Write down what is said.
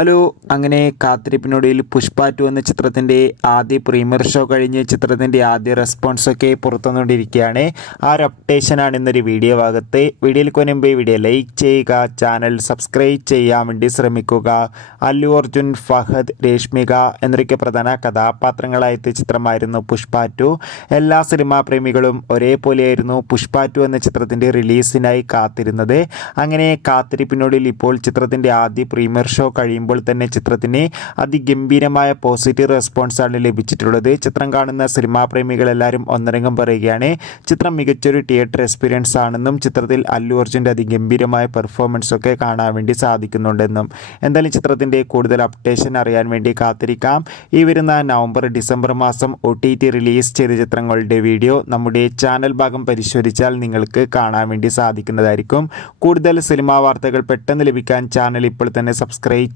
Hello, അങ്ങനെ കാത്തിരിപ്പിനൊടുവിൽ പുഷ്പ 2 എന്ന ചിത്രത്തിൻ്റെ ആദ്യ പ്രീമിയർ ഷോ കഴിഞ്ഞ് ചിത്രത്തിൻ്റെ ആദ്യ റെസ്പോൺസൊക്കെ പുറത്തു വന്നുകൊണ്ടിരിക്കുകയാണ്. ആ ഒരു അപ്ഡേഷനാണ് ഇന്നൊരു വീഡിയോ ഭാഗത്ത്. വീഡിയോയിൽ മുൻപ് വീഡിയോ ലൈക്ക് ചെയ്യുക, ചാനൽ സബ്സ്ക്രൈബ് ചെയ്യാൻ വേണ്ടി ശ്രമിക്കുക. അല്ലു അർജുൻ, ഫഹദ്, രേഷ്മിക എന്നൊക്കെ പ്രധാന കഥാപാത്രങ്ങളായെത്തിയ ചിത്രമായിരുന്നു പുഷ്പ 2. എല്ലാ സിനിമാ പ്രേമികളും ഒരേപോലെയായിരുന്നു പുഷ്പ 2 എന്ന ചിത്രത്തിൻ്റെ റിലീസിനായി കാത്തിരുന്നത്. അങ്ങനെ കാത്തിരിപ്പിനൊടുവിൽ ഇപ്പോൾ ചിത്രത്തിൻ്റെ ആദ്യ പ്രീമിയർ ഷോ കഴിയുമ്പോൾ തന്നെ ചിത്രത്തിന് അതിഗംഭീരമായ പോസിറ്റീവ് റെസ്പോൺസാണ് ലഭിച്ചിട്ടുള്ളത്. ചിത്രം കാണുന്ന സിനിമാ പ്രേമികളെല്ലാവരും ഒന്നടങ്കം പറയുകയാണ് ചിത്രം മികച്ചൊരു തിയേറ്റർ എക്സ്പീരിയൻസ് ആണെന്നും ചിത്രത്തിൽ അല്ലു അർജുൻ്റെ അതിഗംഭീരമായ പെർഫോമൻസ് ഒക്കെ കാണാൻ വേണ്ടി സാധിക്കുന്നുണ്ടെന്നും. എന്തായാലും ചിത്രത്തിൻ്റെ കൂടുതൽ അപ്ഡേഷൻ അറിയാൻ വേണ്ടി കാത്തിരിക്കാം. ഈ വരുന്ന നവംബർ ഡിസംബർ മാസം OTT റിലീസ് ചെയ്ത ചിത്രങ്ങളുടെ വീഡിയോ നമ്മുടെ ചാനൽ ഭാഗം പരിശോധിച്ചാൽ നിങ്ങൾക്ക് കാണാൻ വേണ്ടി സാധിക്കുന്നതായിരിക്കും. കൂടുതൽ സിനിമാ വാർത്തകൾ പെട്ടെന്ന് ലഭിക്കാൻ ചാനൽ ഇപ്പോൾ തന്നെ സബ്സ്ക്രൈബ്